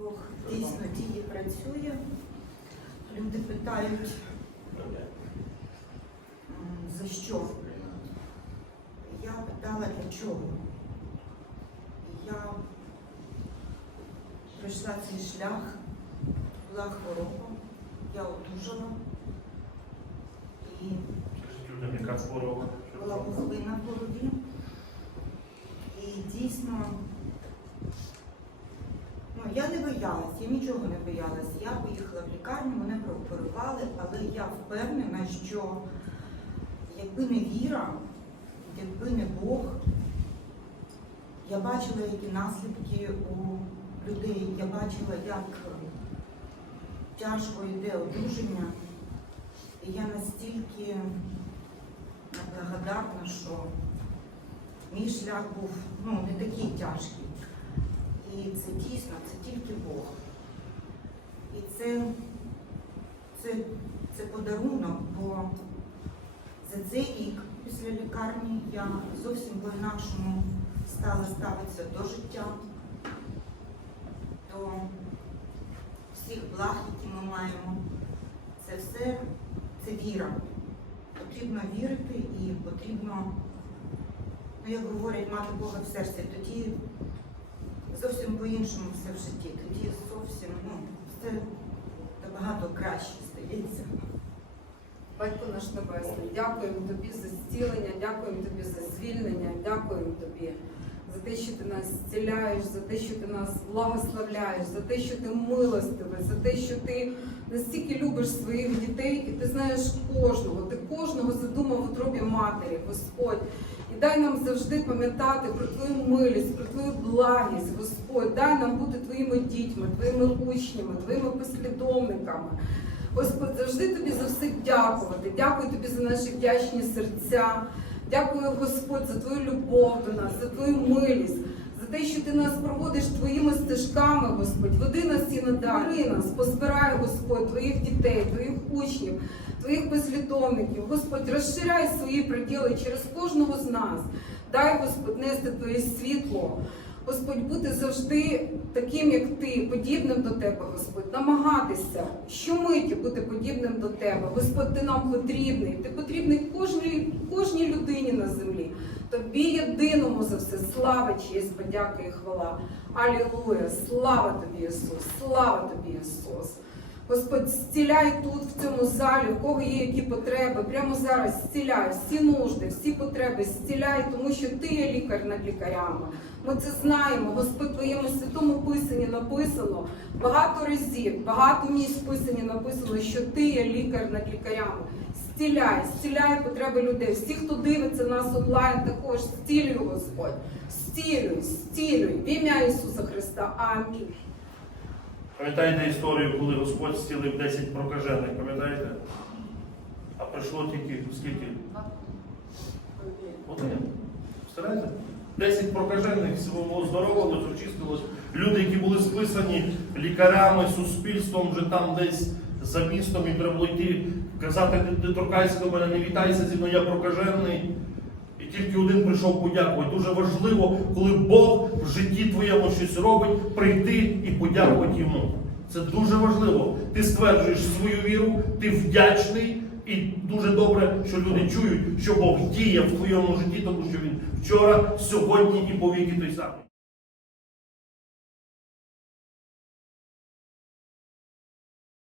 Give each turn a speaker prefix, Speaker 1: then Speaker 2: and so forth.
Speaker 1: Бог дійсно діє, працює. Люди питають, за що? Я питала для чого. Я пройшла цей шлях, була хвороба, я одужала і? Була пухлина в голові. І дійсно, я не боялась, я нічого не боялась. Я поїхала в лікарню, мене прооперували, але я впевнена, що якби не віра, якби не Бог, я бачила, які наслідки у людей, я бачила, як тяжко йде одужання. І я настільки благодарна, що мій шлях був ну, не такий тяжкий. І це дійсно, це тільки Бог. І це, це, це подарунок, бо за цей рік після лікарні я зовсім по-інакшому стала ставитися до життя, до всіх благ, які ми маємо. Це все це віра. Потрібно вірити і потрібно, ну як говорять, мати Бога в серці, тоді по-іншому все в житті. Тоді зовсім ну, все набагато краще стається.
Speaker 2: Батько наш Небесний, дякуємо тобі за зцілення, дякуємо тобі за звільнення, дякуємо тобі за те, що ти нас зціляєш, за те, що ти нас благословляєш, за те, що ти милостивий, за те, що ти настільки любиш своїх дітей, і ти знаєш кожного, ти кожного задумав у тробі матері, Господь. І дай нам завжди пам'ятати про твою милість, про твою благість, Господь. Дай нам бути твоїми дітьми, твоїми учнями, твоїми послідовниками. Господь, завжди тобі за все дякувати. Дякую тобі за наші вдячні серця. Дякую, Господь, за твою любов до нас, за твою милість, те, що ти нас проводиш твоїми стежками, Господь. Веди нас і надари нас, позбирай, Господь, твоїх дітей, твоїх учнів, твоїх послідовників. Господь, розширяй свої приділи через кожного з нас. Дай, Господь, нести твоє світло. Господь, бути завжди таким, як ти, подібним до тебе, Господь, намагатися щомиті бути подібним до тебе. Господь, ти нам потрібний. Ти потрібний кожній, Слава, честь, подяка і хвала. Алілуя! Слава тобі, Ісус! Слава тобі, Ісус! Господь, зціляй тут, в цьому залі, в кого є які потреби. Прямо зараз зціляй всі нужди, всі потреби, зціляй, тому що ти є лікар над лікарями. Ми це знаємо. Господь, в твоєму святому писанні написано багато разів, багато місць в писанні написано, що ти є лікар над лікарями. Зціляй, зціляй потреби людей. Всі, хто дивиться нас онлайн, також зцілюй, Господь. Зцілюй, зцілюй. В ім'я Ісуса Христа. Амінь.
Speaker 3: Пам'ятаєте історію, коли Господь зцілив 10 прокажених, пам'ятаєте? А прийшло тільки скільки? Один. Старайте? 10 прокажених всього оздоровилось, очистилось. Люди, які були списані лікарями, суспільством, вже там десь за містом, і треба було йти казати, ти, ти торкайся до мене, не вітайся зі мною, я прокажений. І тільки один прийшов подякувати. Дуже важливо, коли Бог в житті твоєму щось робить, прийти і подякувати йому. Це дуже важливо. Ти стверджуєш свою віру, ти вдячний, і дуже добре, що люди чують, що Бог діє в твоєму житті, тому що він вчора, сьогодні і повіки той самий.